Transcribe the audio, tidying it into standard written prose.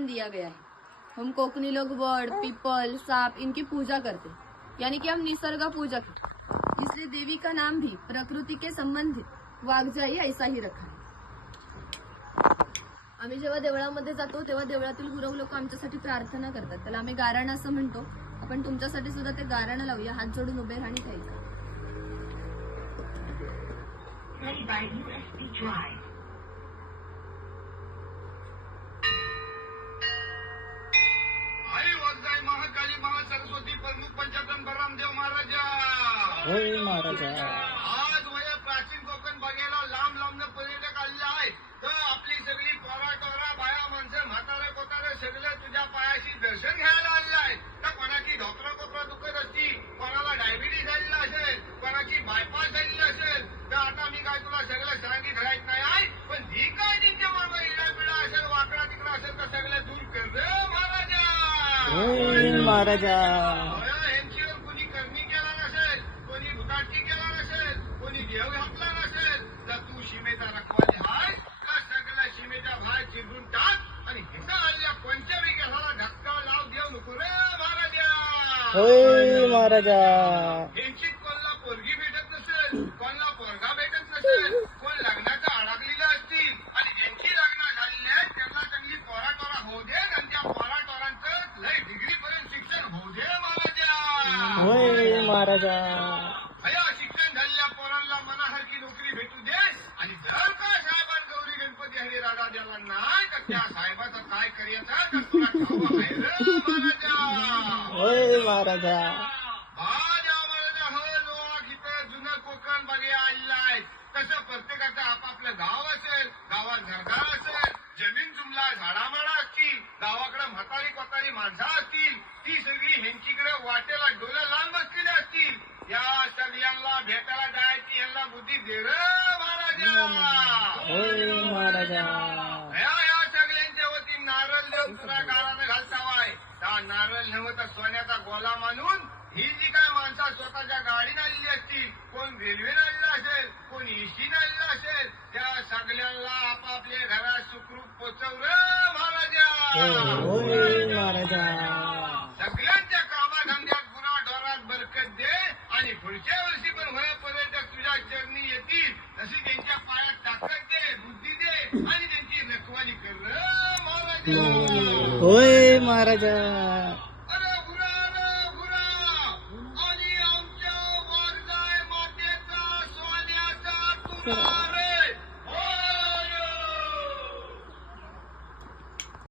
सम्मान दिया गया है। हम कोकनी लोग वड, पीपल, सांप इनकी पूजा करते, यानी कि हम निसर्ग पूजक हैं। इसलिए देवी का नाम भी प्रकृति के संबंधित वाघजाई ऐसा ही रखा है। आम्ही जेव्हा देवळामध्ये जातो तेव्हा देवळातील गुरव लोक आमच्यासाठी प्रार्थना करतात, त्याला आम्ही गाराणं असं म्हणतो। आपण तुमच्यासाठी सुद्धा ते गाराणं लावूया, हात जोडून उभे राहणे ऐका। आई वाघजाई महाकाली महासरस्वती प्रमुख पंचायतन बलरामदेव महाराजा होय महाराजा। आज वया प्राचीन कोकण बघायला लांब लांब पर्यटक आलेले आहेत, तर आपली सगळी पोरा टोरा बाया माणसं म्हातारे कोतारे सगळे तुझ्या पायाशी दर्शन घ्यायला आलेले आहेत। तर कोणाची ढोकरा कोपरा दुखत असतील, कोणाला डायबिटीस झालेला असेल, कोणाची बायपास झालेली असेल, तर आता मी काय तुला सगळं सांगित राहत नाही आहे, पण जी काय त्यांच्या मागे इडा पिडा असेल, वाकडा तिकडा असेल तर सगळं दूर कर रे महाराजा। होय महाराजा। यांच्यावर कोणी करणी केला नसेल, कोणी भुताटकी केला नसेल, कोणी देव घातला नसेल, तर तू सीमेचा रखवाली आहेस का सगळ्या सीमेच्या बाहेर चिरून टाक आणि हिसा आलेल्या पंचमी केसाला धक्का लाव देऊ नको रे महाराजा। होय महाराजा। यांची कोणला पोरगी भेटत नसेल, कोणला पोरगा भेटत नसेल, कोण लग्नाचा अडकलेला असतील आणि ज्यांची लग्न झालेली आहेत त्यांना चांगली पोरा टोरा होऊ दे आणि त्या पोरा टोरांचं लय डिग्री पर्यंत शिक्षण होऊ दे महाराजा। होय महाराजा। अया शिक्षण झालेल्या पोरांना मनासारखी नोकरी भेटू दे आणि जर का साहेबां गौरी गणपती हरी राजा द्याला नाही तर त्या साहेबाचं काय करायचं तर तुला ठाऊक आहे रे महाराजा। होय महाराजा। महाराजा महाराजा हो लोक इथं जुनं कोकण बघे आलेलं आहे, तसं प्रत्येकाचं आपापलं गाव असेल, गावात घरदार असेल, जमीन जुमला झाडामाडा असतील, गावाकडे म्हातारी कोतारी माणसं असतील, ती सगळी ह्यांचीकडे वाटेला डोलं लांब बसलेली असतील, या सगळ्यांना भेटायला जायची यांना बुद्धी दे रे महाराजा। होय महाराजा। या सगळ्यांच्या वतीने नारळ देऊन तुला गारानं घालतावाय, त्या नारळ नव्हतं तर सोन्याचा गोला मानून ही जी काय माणसं स्वतःच्या गाडीने आलेली असतील, कोण रेल्वेने आलेला असेल, कोण एसीने आलेला असेल, त्या सगळ्यांना आपापल्या घरात सुखरूप पोचव रे महाराजा। होय महाराजा। सगळ्यांच्या कामाधंद्यात गुन्हा ढोरात बरकत दे आणि पुढच्या वर्षी पण होईपर्यंत तुझ्या चरणी येतील तशी त्यांच्या पायात ताकद दे, बुद्धी दे आणि त्यांची रखवाली कर रे महाराजा। होय महाराजा।